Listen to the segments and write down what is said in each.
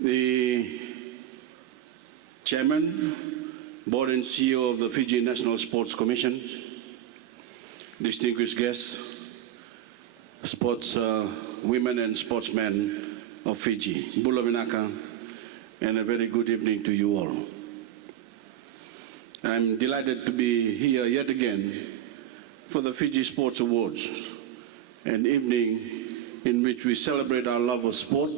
the Chairman, Board and CEO of the Fiji National Sports Commission, distinguished guests, sports women and sportsmen of Fiji, Bula Vinaka, and a very good evening to you all. I'm delighted to be here yet again for the Fiji Sports Awards, an evening in which we celebrate our love of sport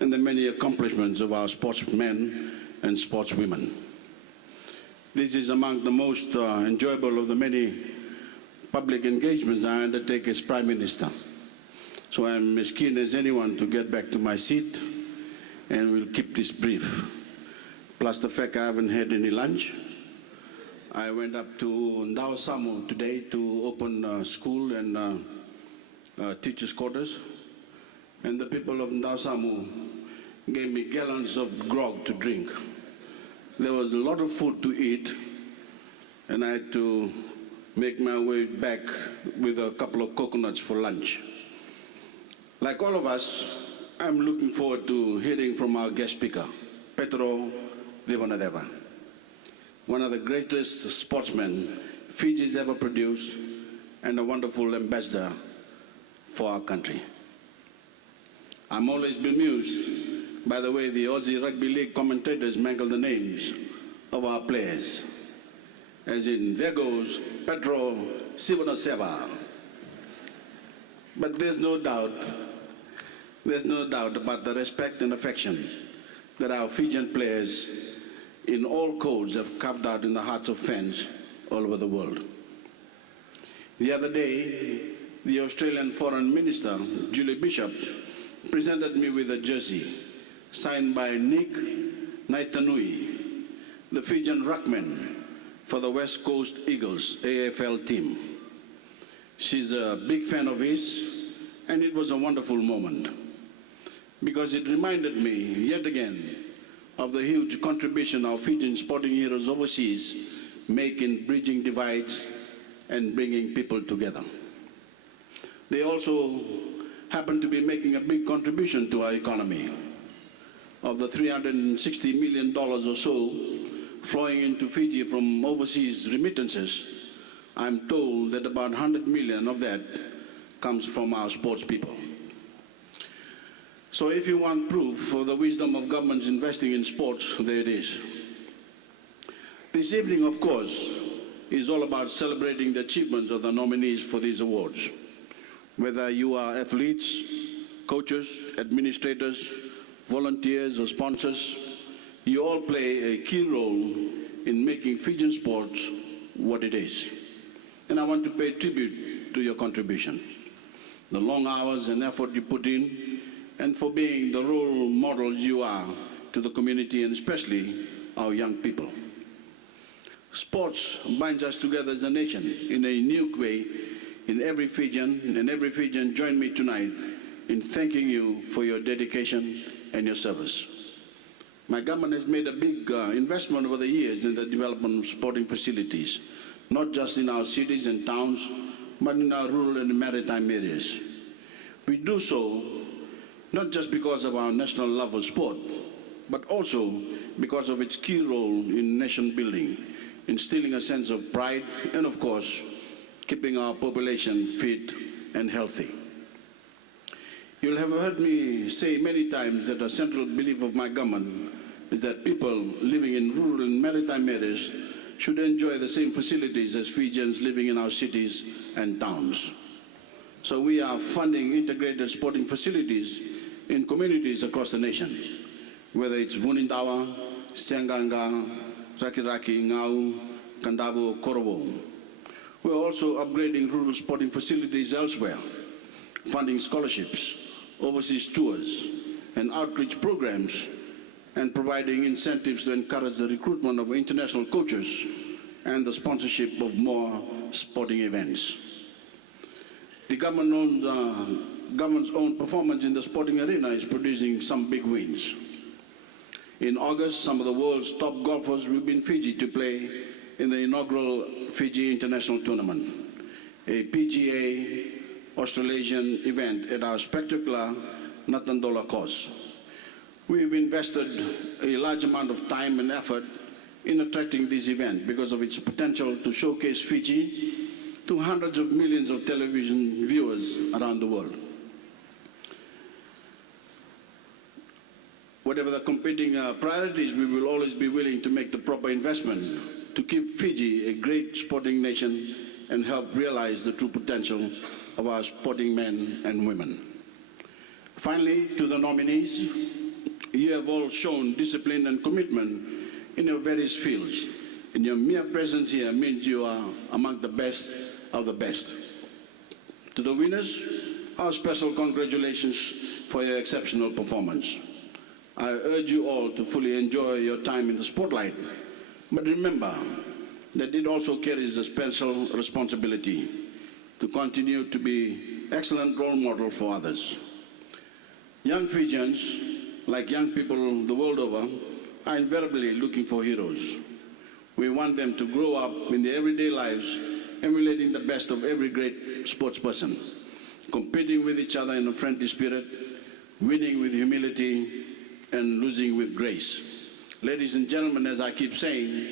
and the many accomplishments of our sportsmen and sportswomen. This is among the most enjoyable of the many public engagements I undertake as Prime Minister. So I'm as keen as anyone to get back to my seat, and we'll keep this brief. Plus the fact I haven't had any lunch. I went up to Ndao Samu today to open school and teachers' quarters, and the people of Ndao Samu gave me gallons of grog to drink. There was a lot of food to eat, and I had to make my way back with a couple of coconuts for lunch. Like all of us, I'm looking forward to hearing from our guest speaker, Petro Vivanadeva, one of the greatest sportsmen Fiji's ever produced and a wonderful ambassador for our country. I'm always bemused by the way the Aussie Rugby League commentators mangle the names of our players, as in, there goes Petro Sivanaseva. But there's no doubt about the respect and affection that our Fijian players in all codes have carved out in the hearts of fans all over the world. The other day, the Australian Foreign Minister, Julie Bishop, presented me with a jersey signed by Nick Naitanui, the Fijian ruckman for the West Coast Eagles AFL team. She's a big fan of his, and it was a wonderful moment because it reminded me yet again of the huge contribution our Fijian sporting heroes overseas make in bridging divides and bringing people together. They also happen to be making a big contribution to our economy. Of the $360 million or so flowing into Fiji from overseas remittances, I'm told that about 100 million of that comes from our sports people. So if you want proof of the wisdom of governments investing in sports, there it is. This evening, of course, is all about celebrating the achievements of the nominees for these awards. Whether you are athletes, coaches, administrators, volunteers, or sponsors, you all play a key role in making Fijian sports what it is. And I want to pay tribute to your contribution, the long hours and effort you put in, and for being the role models you are to the community and especially our young people. Sports binds us together as a nation in a unique way in every Fijian, and every Fijian join me tonight in thanking you for your dedication and your service. My government has made a big investment over the years in the development of sporting facilities, not just in our cities and towns, but in our rural and maritime areas. We do so not just because of our national love of sport, but also because of its key role in nation building, instilling a sense of pride, and of course, keeping our population fit and healthy. You'll have heard me say many times that a central belief of my government is that people living in rural and maritime areas should enjoy the same facilities as Fijians living in our cities and towns. So we are funding integrated sporting facilities in communities across the nation, whether it's Vunindawa, Senganga, Rakiraki, Ngau, Kandavo, Korowo. We're also upgrading rural sporting facilities elsewhere, funding scholarships, overseas tours, and outreach programs, and providing incentives to encourage the recruitment of international coaches and the sponsorship of more sporting events. The government's own performance in the sporting arena is producing some big wins. In August, some of the world's top golfers will be in Fiji to play in the inaugural Fiji International Tournament, a PGA Australasian event at our spectacular Natandola course. We've invested a large amount of time and effort in attracting this event because of its potential to showcase Fiji to hundreds of millions of television viewers around the world. Whatever the competing priorities, we will always be willing to make the proper investment to keep Fiji a great sporting nation and help realize the true potential of our sporting men and women. Finally, to the nominees, you have all shown discipline and commitment in your various fields, and your mere presence here means you are among the best of the best. To the winners, our special congratulations for your exceptional performance. I urge you all to fully enjoy your time in the spotlight, but remember that it also carries a special responsibility to continue to be excellent role model for others. Young Fijians, like young people the world over, are invariably looking for heroes. We want them to grow up in their everyday lives, emulating the best of every great sports person, competing with each other in a friendly spirit, winning with humility, and losing with grace. Ladies and gentlemen, as I keep saying,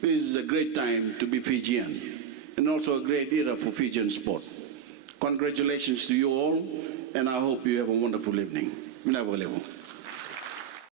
this is a great time to be Fijian, and also a great era for Fijian sport. Congratulations to you all, and I hope you have a wonderful evening.